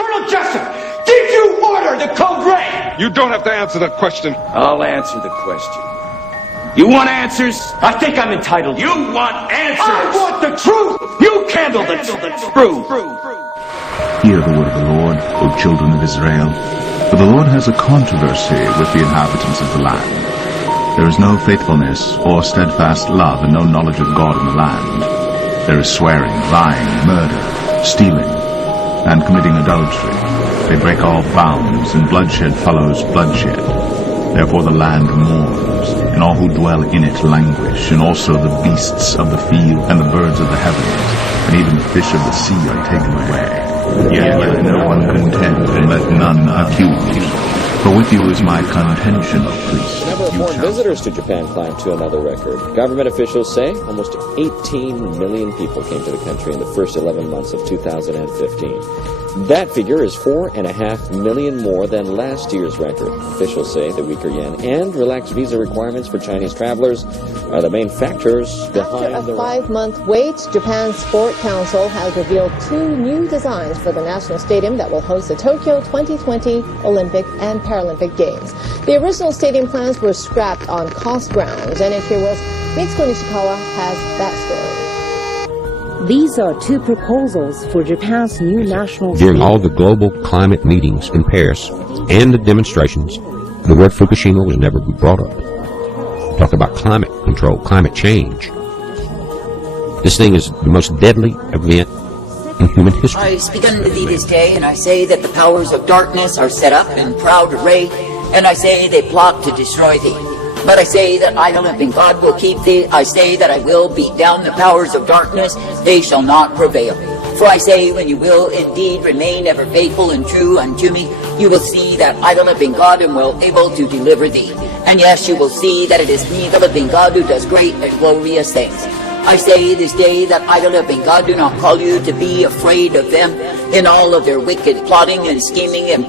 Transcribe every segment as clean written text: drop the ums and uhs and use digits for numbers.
Colonel Jessup, did you order the code red? You don't have to answer that question. I'll answer the question. You want answers? I think I'm entitled. You want answers? I want the truth! You handle the truth! Hear the word of the Lord, O children of Israel. For the Lord has a controversy with the inhabitants of the land. There is no faithfulness or steadfast love and no knowledge of God in the land. There is swearing, lying, murder, stealing, and committing adultery. They break all bounds, and bloodshed follows bloodshed. Therefore the land mourns, and all who dwell in it languish, and also the beasts of the field, and the birds of the heavens, and even the fish of the sea are taken away. Yet let no one contend, and let none accuse. For with you is my contention, O priest. The number of foreign visitors to Japan climbed to another record. Government officials say almost 18 million people came to the country in the first 11 months of 2015. That figure is 4.5 million more than last year's record. Officials say the weaker yen and relaxed visa requirements for Chinese travelers are the main factors behind After a 5-month wait, Japan's Sport Council has revealed 2 new designs for the national stadium that will host the Tokyo 2020 Olympic and Paralympic Games. The original stadium plans were scrapped on cost grounds, and here was Mitsuko Nishikawa has that story. These are 2 proposals for Japan's new national During stadium. all the global climate meetings in Paris and the demonstrations, the word Fukushima was never brought up. Talk about climate control, climate change. This thing is the most deadly event in human history. I speak unto thee this day, and I say that the powers of darkness are set up in proud array, and I say they plot to destroy thee. But I say that I, the living God, will keep thee. I say that I will beat down the powers of darkness. They shall not prevail. For I say, when you will indeed remain ever faithful and true unto me, you will see that I, the living God, am well able to deliver thee. And yes, you will see that it is me, the living God, who does great and glorious things. I say this day that I, the living God, do not call you to be afraid of them in all of their wicked plotting and scheming and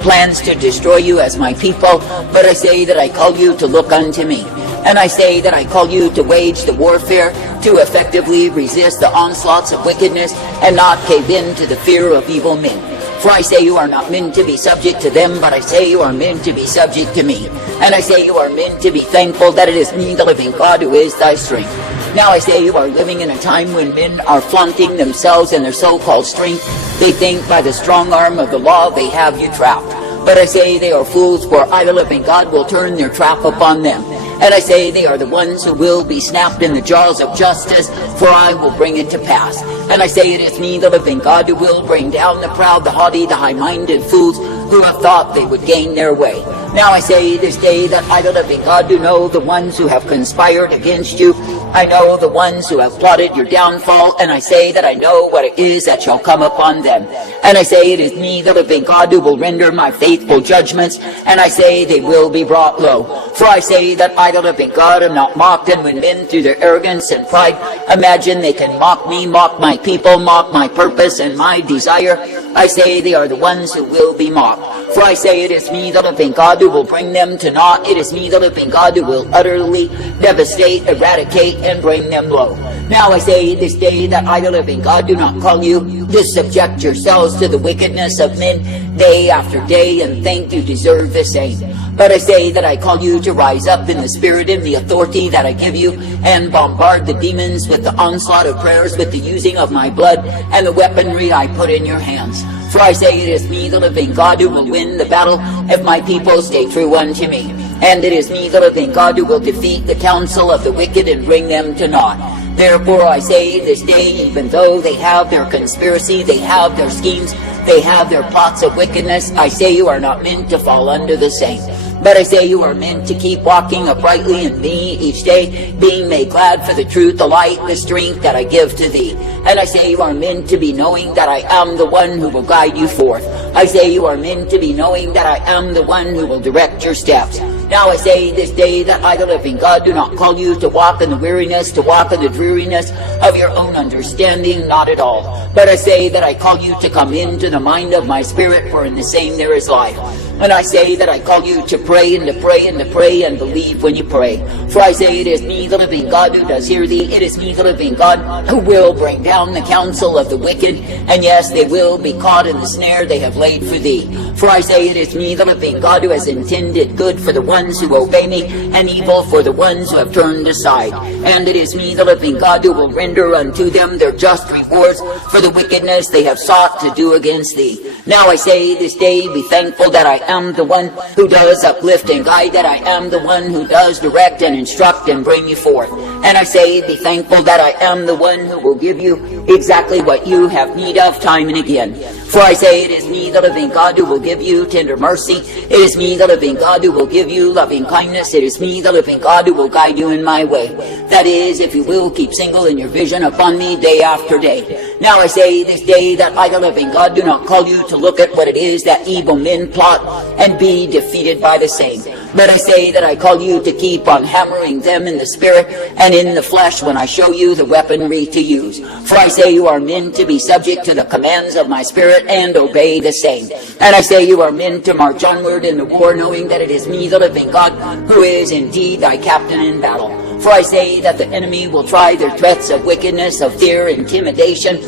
plans to destroy you as my people, but I say that I call you to look unto me. And I say that I call you to wage the warfare, to effectively resist the onslaughts of wickedness, and not cave in to the fear of evil men. For I say you are not meant to be subject to them, but I say you are meant to be subject to me. And I say you are meant to be thankful that it is me, the living God, who is thy strength. Now I say you are living in a time when men are flaunting themselves in their so-called strength. They think by the strong arm of the law they have you trapped. But I say they are fools, for I, the living God, will turn their trap upon them. And I say they are the ones who will be snapped in the jaws of justice, for I will bring it to pass. And I say it is me, the living God, who will bring down the proud, the haughty, the high-minded fools who have thought they would gain their way. Now I say this day that I, the living God, do know the ones who have conspired against you. I know the ones who have plotted your downfall, and I say that I know what it is that shall come upon them. And I say it is me, the living God, who will render my faithful judgments, and I say they will be brought low. For I say that I, the living God, am not mocked, and when men through their arrogance and pride imagine they can mock me, mock my people, mock my purpose and my desire, I say they are the ones who will be mocked. For I say it is me, the living God, who will bring them to naught. It is me, the living God, who will utterly devastate, eradicate, and bring them low. Now I say this day that I, the living God, do not call you to subject yourselves to the wickedness of men day after day and think you deserve the same. But I say that I call you to rise up in the spirit and the authority that I give you and bombard the demons with the onslaught of prayers, with the using of my blood and the weaponry I put in your hands. For I say it is me, the living God, who will win the battle if my people stay true unto me. And it is me, the living God, who will defeat the counsel of the wicked and bring them to naught. Therefore I say this day, even though they have their conspiracy, they have their schemes, they have their plots of wickedness, I say you are not meant to fall under the same. But I say you are meant to keep walking uprightly in me each day, being made glad for the truth, the light, the strength that I give to thee. And I say you are meant to be knowing that I am the one who will guide you forth. I say you are meant to be knowing that I am the one who will direct your steps. Now I say this day that I, the living God, do not call you to walk in the weariness, to walk in the dreariness of your own understanding, not at all. But I say that I call you to come into the mind of my spirit, for in the same there is life. And I say that I call you to pray and to pray and to pray and believe when you pray. For I say it is me, the living God, who does hear thee. It is me, the living God, who will bring down the counsel of the wicked. And yes, they will be caught in the snare they have laid for thee. For I say it is me, the living God, who has intended good for the ones who obey me, and evil for the ones who have turned aside. And it is me, the living God, who will render unto them their just rewards for the wickedness they have sought to do against thee. Now I say this day, be thankful that I am the one who does uplift and guide, that I am the one who does direct and instruct and bring you forth. And I say, be thankful that I am the one who will give you exactly what you have need of time and again. For I say it is me, the living God, who will give you tender mercy. It is me, the living God, who will give you loving kindness. It is me, the living God, who will guide you in my way. That is, if you will keep single in your vision upon me day after day. Now I say this day that I, the living God, do not call you to look at what it is that evil men plot and be defeated by the same. But I say that I call you to keep on hammering them in the spirit and in the flesh when I show you the weaponry to use. For I say you are meant to be subject to the commands of my spirit and obey the same. And I say you are meant to march onward in the war, knowing that it is me, the living God, who is indeed thy captain in battle. For I say that the enemy will try their threats of wickedness, of fear, intimidation.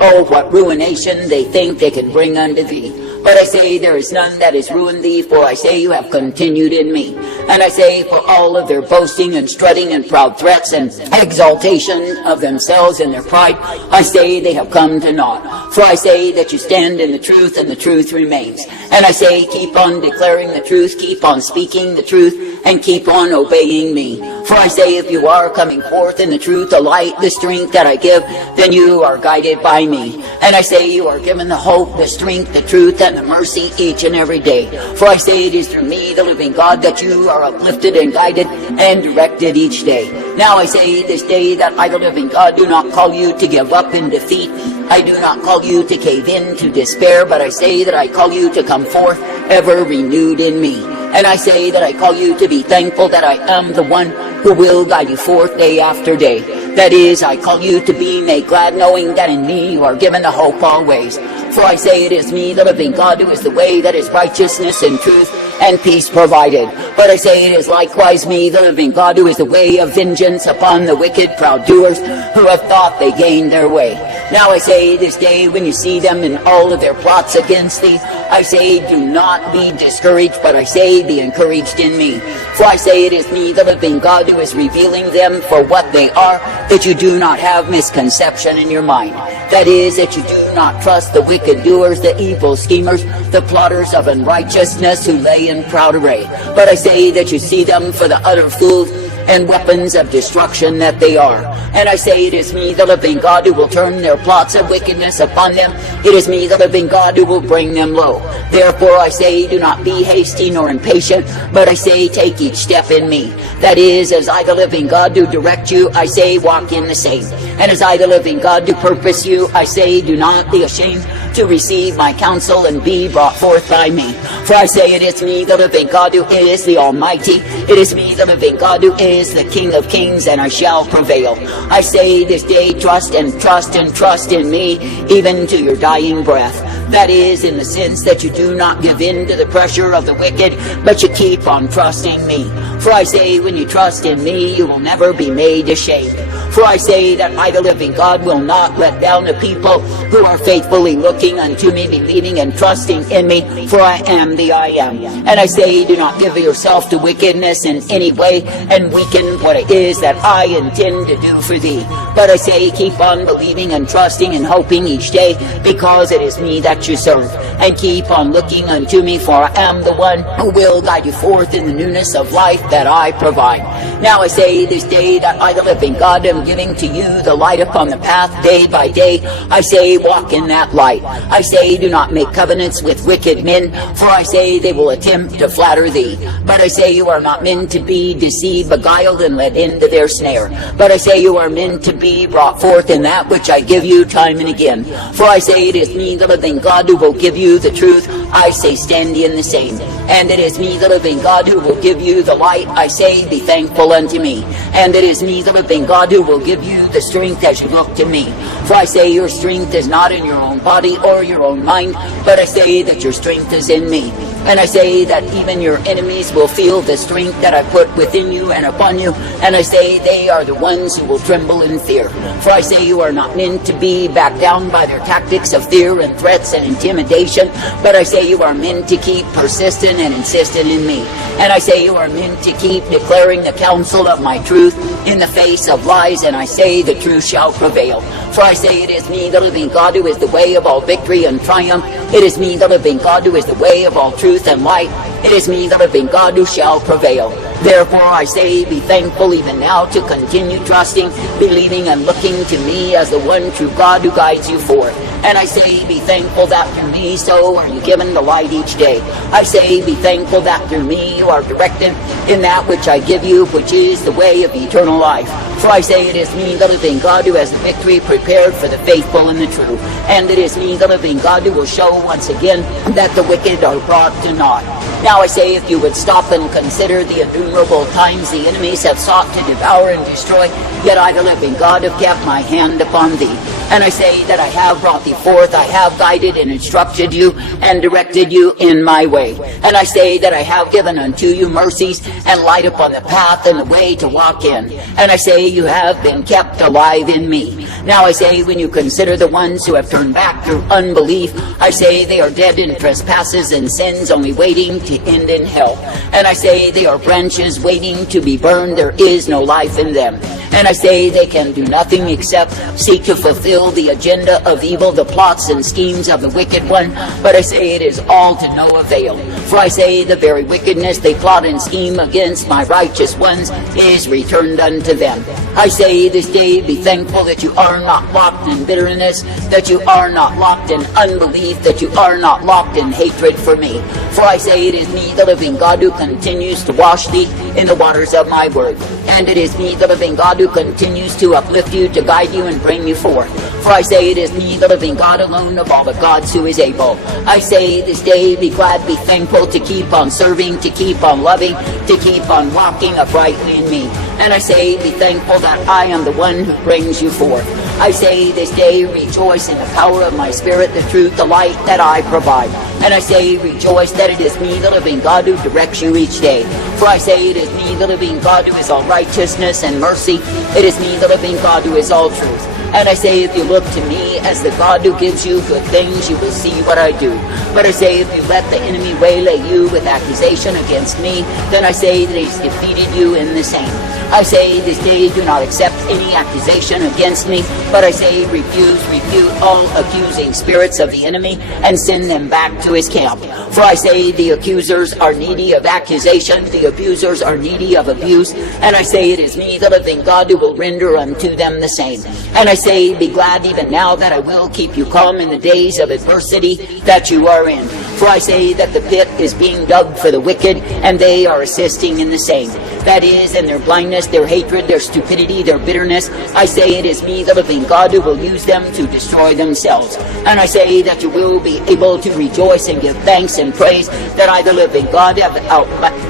Oh, what ruination they think they can bring unto thee. But I say there is none that has ruined thee, for I say you have continued in me. And I say for all of their boasting and strutting and proud threats and exaltation of themselves and their pride, I say they have come to naught. For I say that you stand in the truth, and the truth remains. And I say keep on declaring the truth, keep on speaking the truth, and keep on obeying me. For I say if you are coming forth in the truth, the light, the strength that I give, then you are guided by me. And I say you are given the hope, the strength, the truth, and the mercy each and every day. For I say it is through me, the living God, that you are uplifted and guided and directed each day. Now I say this day that I, the living God, do not call you to give up in defeat. I do not call you to cave in to despair, but I say that I call you to come forth ever renewed in me. And I say that I call you to be thankful that I am the one who will guide you forth day after day. That is, I call you to be made glad, knowing that in me you are given the hope always. For I say it is me, the living God, who is the way, that is righteousness and truth and peace provided. But I say it is likewise me, the living God, who is the way of vengeance upon the wicked, proud doers, who have thought they gained their way. Now I say this day, when you see them in all of their plots against thee, I say do not be discouraged, but I say be encouraged in me. For I say it is me, the living God, who is revealing them for what they are, that you do not have misconception in your mind. That is, that you do not trust the wicked doers, the evil schemers, the plotters of unrighteousness who lay in proud array. But I say that you see them for the utter fools and weapons of destruction that they are. And I say it is me, the living God, who will turn their plots of wickedness upon them. It is me, the living God, who will bring them low. Therefore I say, do not be hasty nor impatient, but I say, take each step in me. That is, as I, the living God, do direct you, I say, walk in the same. And as I, the living God, do purpose you, I say, do not be ashamed to receive my counsel and be brought forth by me. For I say it is me, the living God, who is the Almighty. It is me, the living God, who is the King of kings, and I shall prevail. I say this day, trust and trust and trust in me, even to your dying breath. That is, in the sense that you do not give in to the pressure of the wicked, but you keep on trusting me. For I say, when you trust in me, you will never be made ashamed. For I say that I, the living God, will not let down a people who are faithfully looking unto me, believing and trusting in me, for I am the I am. And I say, do not give yourself to wickedness in any way, and weaken what it is that I intend to do for thee. But I say, keep on believing and trusting and hoping each day, because it is me that you serve. And keep on looking unto me, for I am the one who will guide you forth in the newness of life that I provide. Now I say this day that I, the living God, am giving to you the light upon the path day by day. I say, walk in that light. I say, do not make covenants with wicked men, for I say they will attempt to flatter thee. But I say you are not meant to be deceived, beguiled, and led into their snare. But I say you are meant to be brought forth in that which I give you time and again. For I say it is me, the living God, who will give you the truth. I say, stand in the same. And it is me, the living God, who will give you the light. I say, be thankful unto me. And it is me, the living God, who will give you the strength as you look to me. For I say your strength is not in your own body or your own mind, but I say that your strength is in me. And I say that even your enemies will feel the strength that I put within you and upon you. And I say they are the ones who will tremble in fear. For I say you are not meant to be backed down by their tactics of fear and threats and intimidation. But I say you are meant to keep persistent and insistent in me. And I say you are meant to keep declaring the counsel of my truth in the face of lies. And I say the truth shall prevail. For I say it is me, the living God, who is the way of all victory and triumph. It is me, the living God, who is the way of all truth and light. It is me, the living God, who shall prevail. Therefore I say, be thankful even now to continue trusting, believing, and looking to me as the one true God who guides you forth. And I say, be thankful that through me so are you given the light each day. I say, be thankful that through me you are directed in that which I give you, which is the way of eternal life. For I say it is me, the living God, who has the victory prepared for the faithful and the true. And it is me, the living God, who will show once again that the wicked are brought to naught. Now I say, if you would stop and consider the innumerable times the enemies have sought to devour and destroy, yet I, the living God, have kept my hand upon thee. And I say that I have brought thee forth, I have guided and instructed you, and directed you in my way. And I say that I have given unto you mercies, and light upon the path and the way to walk in. And I say you have been kept alive in me. Now I say, when you consider the ones who have turned back through unbelief, I say they are dead in trespasses and sins, only waiting to end in hell. And I say they are branches waiting to be burned, there is no life in them. And I say they can do nothing except seek to fulfill the agenda of evil, the plots and schemes of the wicked one. But I say it is all to no avail. For I say the very wickedness they plot and scheme against my righteous ones is returned unto them. I say this day, be thankful that you are not locked in bitterness, that you are not locked in unbelief, that you are not locked in hatred for me. For I say it is me, the living God, who continues to wash thee in the waters of my word. And it is me, the living God, who continues to uplift you, to guide you, and bring you forth. For I say it is me, the living God alone of all the gods, who is able. I say this day, be glad, be thankful, to keep on serving, to keep on loving, to keep on walking uprightly in me. And I say, be thankful that I am the one who brings you forth. I say this day, rejoice in the power of my spirit, the truth, the light that I provide. And I say, rejoice that it is me, the living God, who directs you each day. For I say it is me, the living God, who is all righteousness and mercy. It is me, the living God, who is all truth. And I say, if you look to me as the God who gives you good things, you will see what I do. But I say, if you let the enemy waylay you with accusation against me, then I say that he's defeated you in the same. I say this day, do not accept any accusation against me, but I say, refute all accusing spirits of the enemy and send them back to his camp. For I say the accusers are needy of accusation, the abusers are needy of abuse, and I say it is me, the living God, who will render unto them the same. And I say, be glad even now that I will keep you calm in the days of adversity that you are in. For I say that the pit is being dug for the wicked, and they are assisting in the same. That is, in their blindness, their hatred, their stupidity, their bitterness, I say it is me, the living God, who will use them to destroy themselves. And I say that you will be able to rejoice and give thanks and praise that I, the living God, have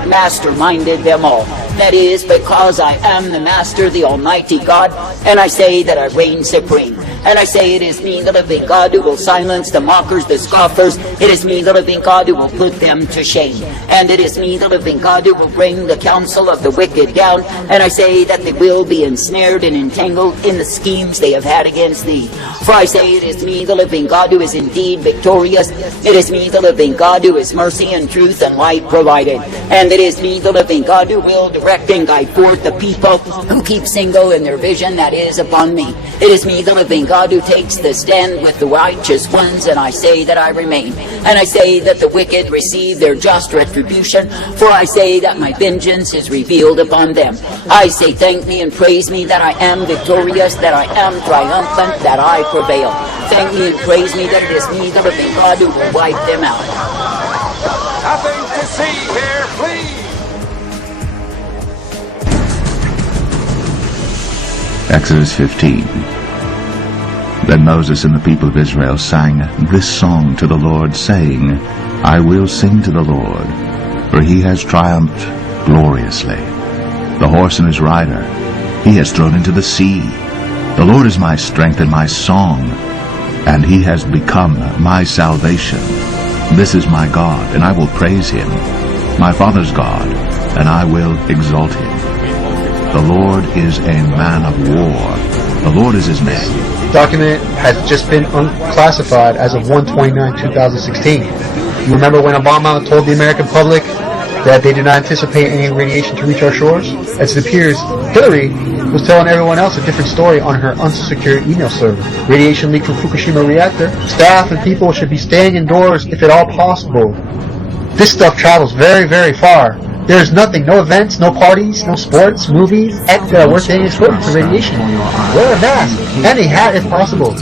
masterminded them all. That is, because I am the Master, the Almighty God, and I say that I reign supreme. And I say it is me, the living God, who will silence the mockers, the scoffers. It is me, the living God, who will put them to shame. And it is me, the living God, who will bring the counsel of the wicked down. And I say that they will be ensnared and entangled in the schemes they have had against thee. For I say it is me, the living God, who is indeed victorious. It is me, the living God, who is mercy and truth and light provided. And it is me, the living God, who will direct and guide forth the people who keep single in their vision that is upon me. It is me, the living God, who takes the stand with the righteous ones, and I say that I remain. And I say that the wicked receive their just retribution, for I say that my vengeance is revealed upon them. I say thank me and praise me that I am victorious, that I am triumphant, that I prevail. Thank me and praise me that it is me, the living God, who will wipe them out. Nothing to see here, please. Exodus 15. Then Moses and the people of Israel sang this song to the Lord, saying, I will sing to the Lord, for he has triumphed gloriously. The horse and his rider he has thrown into the sea. The Lord is my strength and my song, and he has become my salvation. This is my God, and I will praise him, my father's God, and I will exalt him. The Lord is a man of war. The Lord is his name. The document has just been unclassified as of 1/29/2016. You remember when Obama told the American public that they do not anticipate any radiation to reach our shores? As it appears, Hillary was telling everyone else a different story on her unsecured email server. Radiation leak from Fukushima reactor. Staff and people should be staying indoors if at all possible. This stuff travels very, very far. There's nothing, no events, no parties, no sports, movies, worth any exposure to radiation. Wear a mask and a hat if possible.